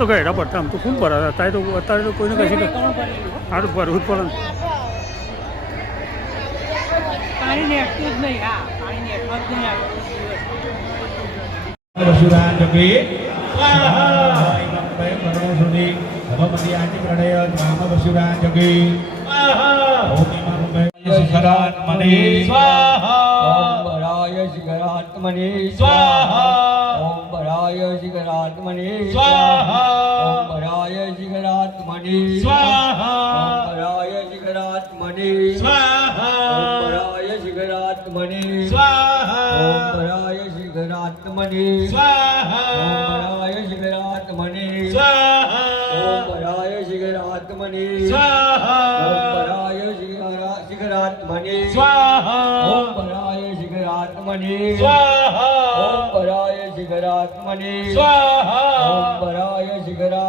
तो गैडा पड़ता हम तो खूब भरा रहता है तो अतारे तो कोई ना कैसे हाँ तो भरपूर पड़ा पानी नेटवर्क नहीं हाँ पानी नेटवर्क नहीं वसुरान जोगी स्वाहा नमस्ते परमसुनि भगवती आदि प्रणय नाम वसुरान जोगी स्वाहा ओम नमः शिखरात्मने स्वाहा ओम वराय शिखरात्मने स्वाहा ओम वराय शिखरात्मने स्वाहा ओम वराय शिखरात्मने स्वाहा ओम वराय शिखरात्मने स्वाहा ओम वराय शिखरात्मने स्वाहा ओम वराय शिखरात्मने स्वाहा ओम वराय शिखरात्मने स्वाहा ओम वराय शिखरात्मने स्वाहा ओम वराय शिखरात्मने स्वाहा ओम वराय शिखरात्मने स्वाहा ओम वराय शिखरात्मने स्वाहा ओम वराय शिखरात्मने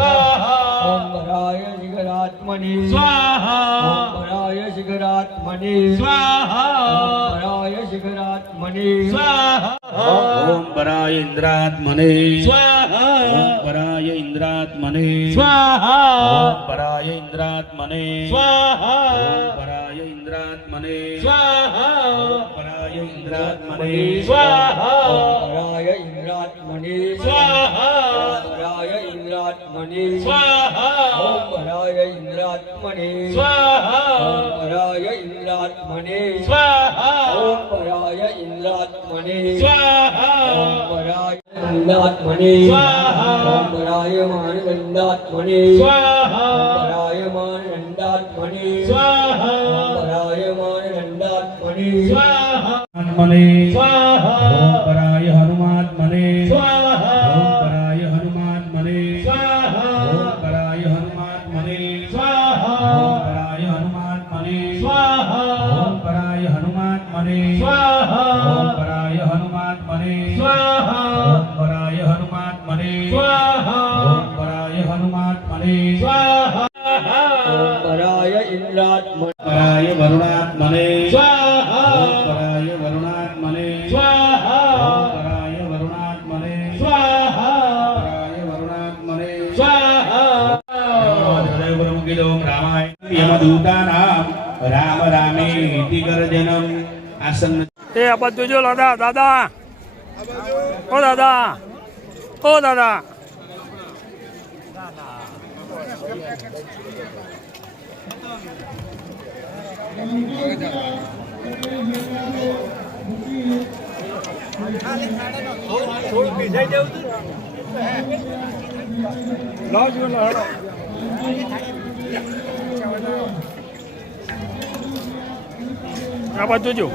स्वाहा ओम वराय शिखरात्मने स्वाहा ओम वराय शिखरात्मने स्वाहा ओम वराय शिखरात्मने स्वाहा ओम वराय इंद्रात्मने स्वाहा ओम वराय इंद्रात्मने स्वाहा ओम वराय इंद्रात्मने स्वाहा ओम वराय इंद्रात्मने स्वाहा ओम वराय इंद्रात्मने स्वाहा ओम वराय इंद्रात्मने स्वाहा ओम वराय इंद्रात्मने स्वाहा ओम वराय इंद्रात्मने स्वाहा ओम वराय इंद्रात्मने स्वाहा ओम वराय इंद्रात्मने स्वाहा ओम वराय इंद्रात्मने स्वाहा ओम वराय इंद्रात्मने स्वाहा ओम वराय इंद्रात्मने स्वाहा ओम वराय इंद्रात्मने स्वाहा आत्मने स्वाहा ओम वराय हनुमात्मने स्वाहा ओम वराय हनुमात्मने स्वाहा ओम वराय हनुमात्मने स्वाहा ओम वराय हनुमात्मने स्वाहा ओम वराय हनुमात्मने स्वाहा ओम वराय हनुमात्मने स्वाहा ओम वराय हनुमात्मने स्वाहा ओम वराय हनुमात्मने स्वाहा ओम वराय इंद्रात्मने वराय वरुणात्मने स्वाहा ओम वराय वरुणात्मने स्वाहा ओम वराय वरुणात्मने स्वाहा वराय वरुणात्मने स्वाहा हृदयवरमुखिदों रामाय यमदूतानां राम रामेति गर्जनम् आसन्न તે આ બાજુ જોજો દાદા દાદા ઓ દાદા ઓ દાદા આ બાજુ જોજો